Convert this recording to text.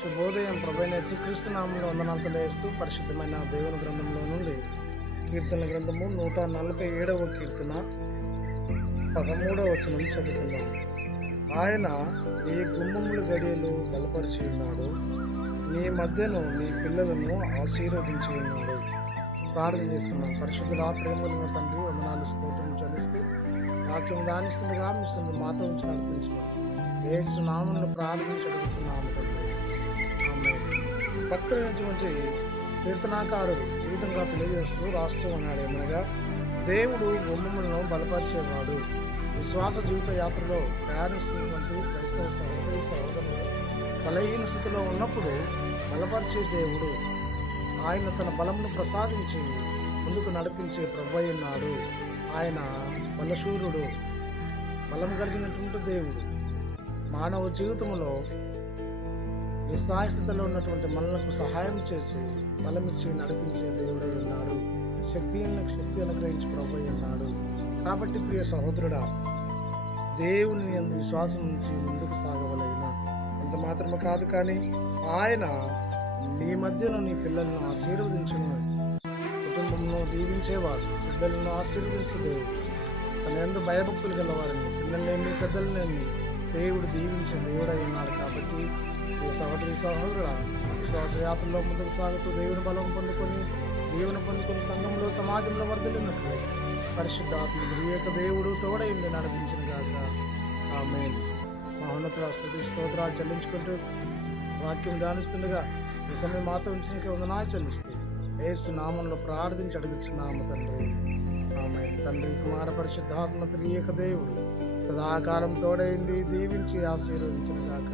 శుభోదయం. ప్రభైన యేసుక్రీస్తు నామంలో వందనాలు తెలియజేస్తూ పరిశుద్ధమైన దేవుని గ్రంథంలో నుండి కీర్తన గ్రంథము 147వ కీర్తన 13వ వచనం చదువుకుందాం. ఆయన నీ గుమ్మముల గడియలు బలపరిచి ఉన్నాడు, నీ మధ్యను నీ పిల్లలను ఆశీర్వదించి ఉన్నాడు. ప్రార్థన చేసుకున్నాం. పరిశుద్ధుల ప్రేమల తండ్రి, వందనాలు స్తోత్రం చెల్లిస్తూ వాక్యం దానిస్తుండగా మీ మాతో ఉంచి నడిపించిన యేసు నామమును ప్రార్థించడుతున్నాము తండ్రి. భక్తుల నుంచి కీర్తనాకారుడు ఈ విధంగా తెలియజేస్తూ రాస్తూ ఉన్నాడు. ఏమనగా, దేవుడు గుమ్మములను బలపరిచేవాడు. విశ్వాస జీవిత యాత్రలో ప్రయాణిస్తున్నటువంటి క్రైస్తవ సహోదరి సహోదరులు బలహీన స్థితిలో ఉన్నప్పుడు బలపరిచే దేవుడు, ఆయన తన బలమును ప్రసాదించి ముందుకు నడిపించే ప్రభువై ఉన్నాడు. ఆయన బలశూరుడు, బలం కలిగినటువంటి దేవుడు. మానవ జీవితంలో నిస్సహాయస్థితిలో ఉన్నటువంటి మనలకు సహాయం చేసి బలమిచ్చి నడిపించే దేవుడై ఉన్నాడు. శక్తి అనుగ్రహించి ప్రభువై ఉన్నాడు. కాబట్టి ప్రియ సహోదరుడా, దేవుని యందు విశ్వాసం నుంచి ముందుకు సాగవలైన అంత మాత్రమే కాదు, కానీ ఆయన నీ మధ్యలో నీ పిల్లలను ఆశీర్వదించును. కుటుంబంలో దీవించేవాడు, బిడ్డలను ఆశీర్వదించే దేవుడు. తన యందు భయభక్తులు గలవారిని, పిల్లల్నేమి పెద్దలనేమి దేవుడు దీవించే దేవుడై ఉన్నాడు. కాబట్టి సహోదరి సహోదరుడా, విశ్వాసయాత్రలో ముందుకు సాగుతూ దేవుని బలం పొందుకొని సంఘంలో సమాజంలో వర్ధిల్లినట్లు పరిశుద్ధాత్మ త్రియేక దేవుడు తోడైండి నడిపించిన గాక. ఆమేన్. మహోన్నతుల స్తుతి స్తోత్రాలు చెల్లించుకుంటూ వాక్యం ధ్యానిస్తుండగా ఈ సమయం మాతో ఉంచిన వందనాలు చెల్లిస్తూ యేసు నామంలో ప్రార్థించి అడుగుచున్నాము తండ్రి. ఆమేన్. తండ్రి, కుమార పరిశుద్ధాత్మ త్రియేక దేవుడు సదాకాలం తోడైండి దీవించి ఆశీర్వదించిన గాక.